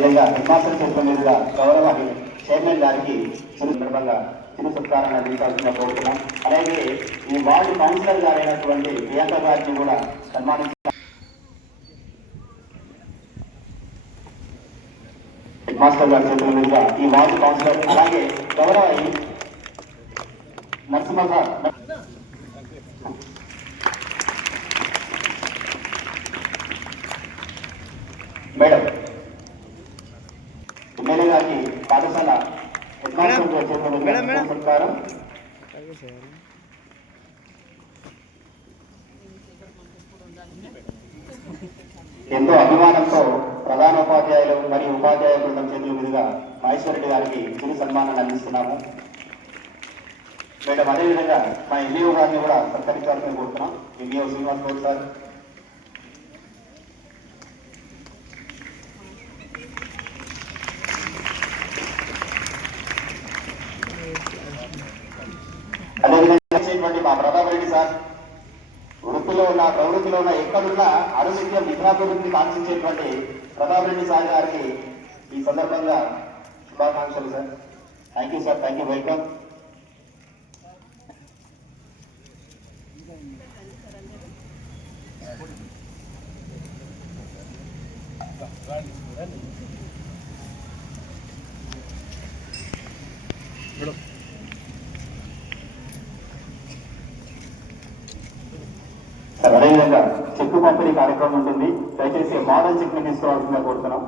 అదేవిధంగా head master చేతుల మీదుగా గౌరవ చైర్మన్ గారికి సందర్భంగా చిరు సత్కారాన్ని అందించాల్సిన కోరుతున్నాం. అలాగే ఈ వార్డు కౌన్సిలర్ గారైనటువంటి ప్రియాంక గారిని కూడా సన్మానించారు. హెడ్ మాస్టర్ గారి చేతుల మీదుగా ఈ వార్డు కౌన్సిలర్ అలాగే గౌరవ నరసింహ సార్ మేడం ఎమ్మెల్యే గారికి పాఠశాల సత్కారం. ఎంతో అభిమానంతో ప్రధానోపాధ్యాయులు మరియు ఉపాధ్యాయ బృందం చేతుల మీదుగా మహేశ్వరరెడ్డి గారికి చిరు సన్మానాన్ని అందిస్తున్నాము. మేడం అదేవిధంగా మా ఎంఈఓ గారిని కూడా సత్కరించాలని కోరుతున్నాం. ఎంఈఓ శ్రీనివాస్ గౌడ్ సార్, అదేవిధంగా మా ప్రతాప్ రెడ్డి సార్, ప్రవృత్తిలో ఉన్న ఎక్కడున్న ఆరోగ్య విద్యాభివృద్ధిని కాంక్షించేటువంటి ప్రతాప్ రెడ్డి సార్ గారికి ఈ సందర్భంగా శుభాకాంక్షలు sir. Thank you sir, thank you, welcome. అదేవిధంగా చెక్కు పంపిణీ కార్యక్రమం ఉంటుంది. దయచేసి మోడల్ చెక్ ని తీసుకోవాల్సిందిగా కోరుతున్నాం.